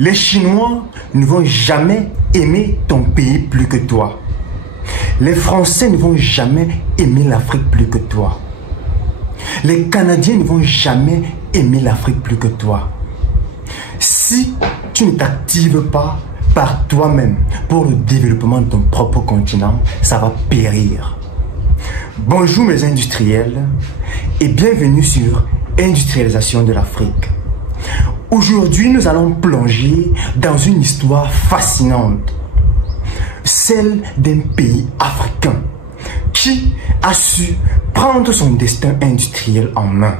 Les Chinois ne vont jamais aimer ton pays plus que toi. Les Français ne vont jamais aimer l'Afrique plus que toi. Les Canadiens ne vont jamais aimer l'Afrique plus que toi. Si tu ne t'actives pas par toi-même pour le développement de ton propre continent, ça va périr. Bonjour mes industriels et bienvenue sur Industrialisation de l'Afrique. Aujourd'hui, nous allons plonger dans une histoire fascinante, celle d'un pays africain qui a su prendre son destin industriel en main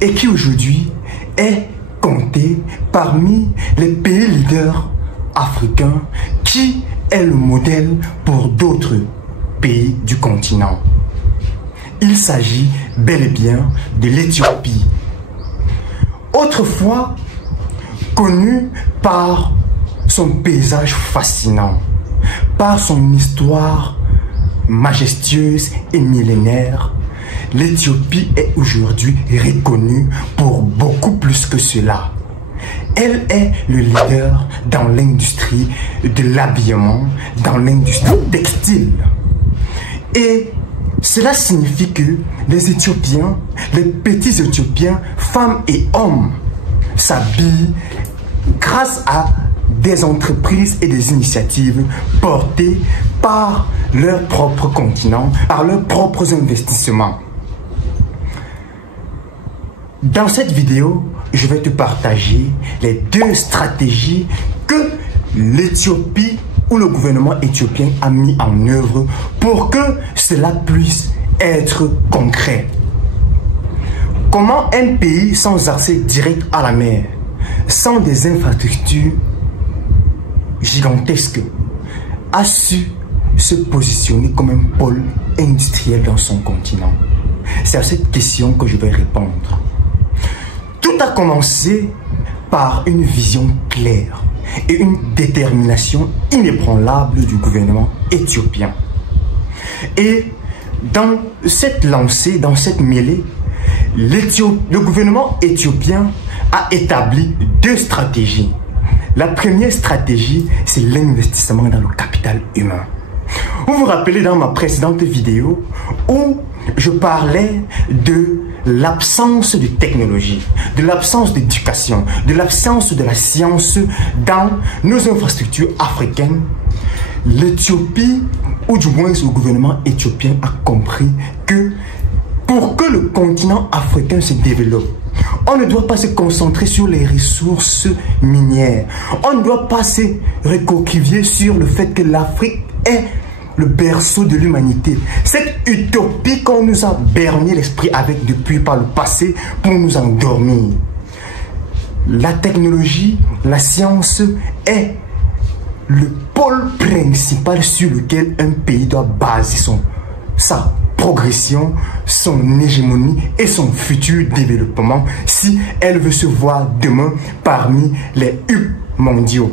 et qui aujourd'hui est compté parmi les pays leaders africains, qui est le modèle pour d'autres pays du continent. Il s'agit bel et bien de l'Éthiopie. Autrefois connue par son paysage fascinant, par son histoire majestueuse et millénaire, l'Éthiopie est aujourd'hui reconnue pour beaucoup plus que cela. Elle est le leader dans l'industrie de l'habillement, dans l'industrie textile. Et cela signifie que les Éthiopiens, les petits Éthiopiens, femmes et hommes, s'habillent grâce à des entreprises et des initiatives portées par leur propre continent, par leurs propres investissements. Dans cette vidéo, je vais te partager les deux stratégies que l'Éthiopie ou le gouvernement éthiopien a mis en œuvre pour que cela puisse être concret. Comment un pays sans accès direct à la mer, sans des infrastructures gigantesques, a su se positionner comme un pôle industriel dans son continent? C'est à cette question que je vais répondre. Tout a commencé par une vision claire et une détermination inébranlable du gouvernement éthiopien. Et dans cette lancée, dans cette mêlée, le gouvernement éthiopien a établi deux stratégies. La première stratégie, c'est l'investissement dans le capital humain. Vous vous rappelez dans ma précédente vidéo où je parlais de l'absence de technologie, de l'absence d'éducation, de l'absence de la science dans nos infrastructures africaines. L'Éthiopie, ou du moins le gouvernement éthiopien, a compris que pour que le continent africain se développe, on ne doit pas se concentrer sur les ressources minières. On ne doit pas se recoquiller sur le fait que l'Afrique est le berceau de l'humanité. Cette utopie qu'on nous a berné l'esprit avec depuis par le passé pour nous endormir. La technologie, la science est le pôle principal sur lequel un pays doit baser sa progression, son hégémonie et son futur développement si elle veut se voir demain parmi les hubs mondiaux.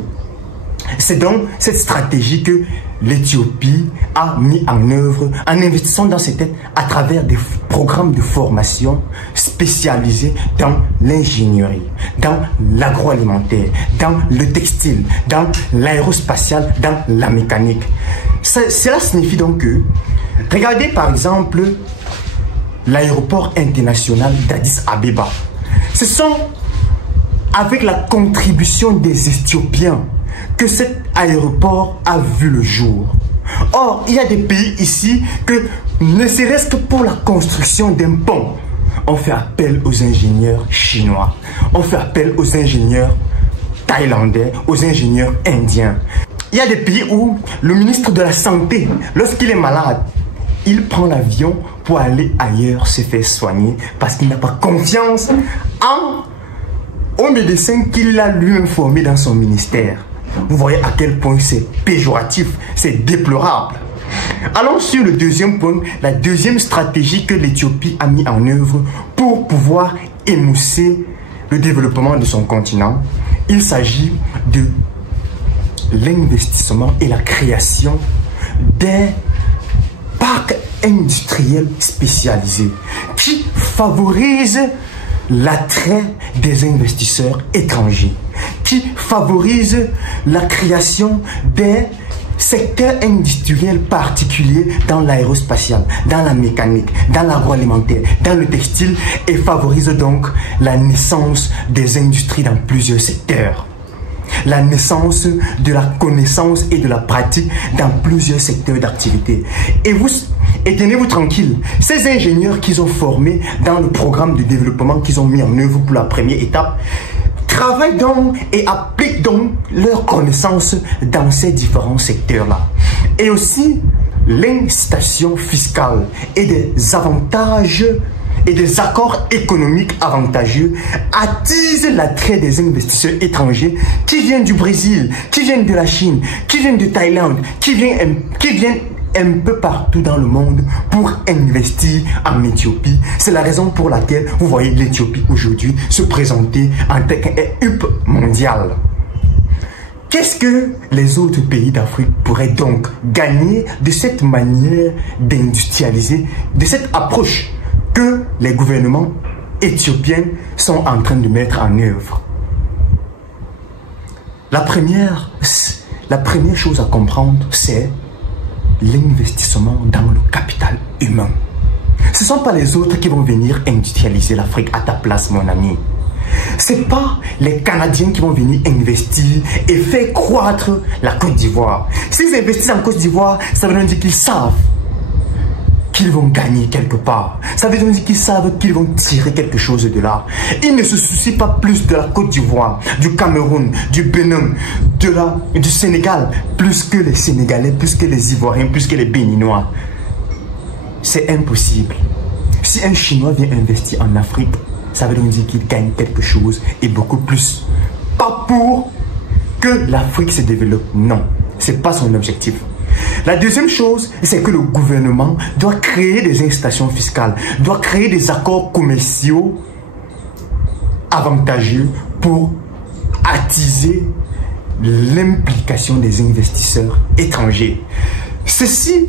C'est donc cette stratégie que l'Éthiopie a mis en œuvre en investissant dans ses têtes à travers des programmes de formation spécialisés dans l'ingénierie, dans l'agroalimentaire, dans le textile, dans l'aérospatial, dans la mécanique. Cela signifie donc que, regardez par exemple l'aéroport international d'Addis Abeba. Ce sont avec la contribution des Éthiopiens que cet aéroport a vu le jour. Or, il y a des pays ici que, ne serait-ce que pour la construction d'un pont, on fait appel aux ingénieurs chinois, on fait appel aux ingénieurs thaïlandais, aux ingénieurs indiens. Il y a des pays où le ministre de la Santé, lorsqu'il est malade, il prend l'avion pour aller ailleurs se faire soigner parce qu'il n'a pas confiance au médecin qu'il a lui-même formé dans son ministère. Vous voyez à quel point c'est péjoratif, c'est déplorable. Allons sur le deuxième point, la deuxième stratégie que l'Éthiopie a mis en œuvre pour pouvoir émousser le développement de son continent. Il s'agit de l'investissement et la création des parcs industriels spécialisés qui favorisent l'attrait des investisseurs étrangers, qui favorise la création des secteurs industriels particuliers dans l'aérospatial, dans la mécanique, dans l'agroalimentaire, dans le textile et favorise donc la naissance des industries dans plusieurs secteurs. La naissance de la connaissance et de la pratique dans plusieurs secteurs d'activité. Et tenez-vous tranquille, ces ingénieurs qu'ils ont formés dans le programme de développement qu'ils ont mis en œuvre pour la première étape, travaillent donc et appliquent donc leurs connaissances dans ces différents secteurs-là. Et aussi, l'incitation fiscale et des avantages et des accords économiques avantageux attisent l'attrait des investisseurs étrangers qui viennent du Brésil, qui viennent de la Chine, qui viennent de Thaïlande, qui viennent un peu partout dans le monde pour investir en Éthiopie. C'est la raison pour laquelle vous voyez l'Éthiopie aujourd'hui se présenter en tant qu'un hub mondial. Qu'est-ce que les autres pays d'Afrique pourraient donc gagner de cette manière d'industrialiser, de cette approche que les gouvernements éthiopiens sont en train de mettre en œuvre? La première chose à comprendre, c'est l'investissement dans le capital humain. Ce ne sont pas les autres qui vont venir industrialiser l'Afrique à ta place, mon ami. Ce n'est pas les Canadiens qui vont venir investir et faire croître la Côte d'Ivoire. S'ils investissent en Côte d'Ivoire, ça veut dire qu'ils savent qu'ils vont gagner quelque part. Ça veut dire qu'ils savent qu'ils vont tirer quelque chose de là. Ils ne se soucient pas plus de la Côte d'Ivoire, du Cameroun, du Bénin, du Sénégal, plus que les Sénégalais, plus que les Ivoiriens, plus que les Béninois. C'est impossible. Si un Chinois vient investir en Afrique, ça veut dire qu'il gagne quelque chose et beaucoup plus. Pas pour que l'Afrique se développe, non. Ce n'est pas son objectif. La deuxième chose, c'est que le gouvernement doit créer des incitations fiscales, doit créer des accords commerciaux avantageux pour attiser l'implication des investisseurs étrangers. Ceci,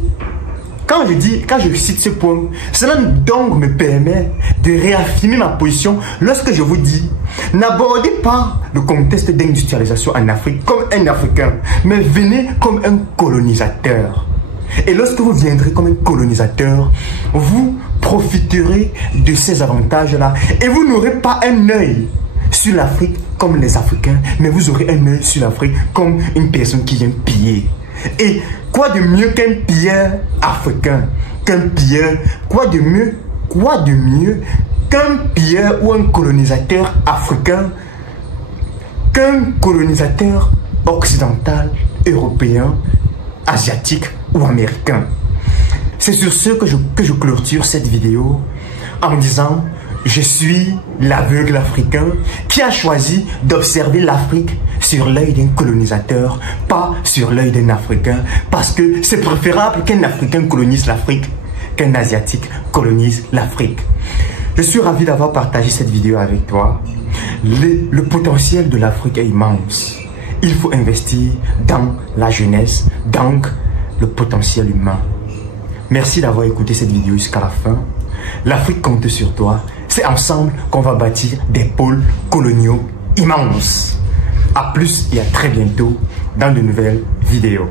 quand je cite ce point, cela donc me permet de réaffirmer ma position lorsque je vous dis: n'abordez pas le contexte d'industrialisation en Afrique comme un Africain, mais venez comme un colonisateur. Et lorsque vous viendrez comme un colonisateur, vous profiterez de ces avantages-là et vous n'aurez pas un œil sur l'Afrique comme les Africains, mais vous aurez un œil sur l'Afrique comme une personne qui vient piller. Et quoi de mieux qu'un pilleur africain, quoi de mieux qu'un pilleur ou un colonisateur africain, qu'un colonisateur occidental, européen, asiatique ou américain. C'est sur ce que je clôture cette vidéo en disant: je suis l'aveugle africain qui a choisi d'observer l'Afrique sur l'œil d'un colonisateur, pas sur l'œil d'un Africain, parce que c'est préférable qu'un Africain colonise l'Afrique qu'un Asiatique colonise l'Afrique. Je suis ravi d'avoir partagé cette vidéo avec toi. Le potentiel de l'Afrique est immense. Il faut investir dans la jeunesse, donc le potentiel humain. Merci d'avoir écouté cette vidéo jusqu'à la fin. L'Afrique compte sur toi. C'est ensemble qu'on va bâtir des pôles coloniaux immenses. A plus et à très bientôt dans de nouvelles vidéos.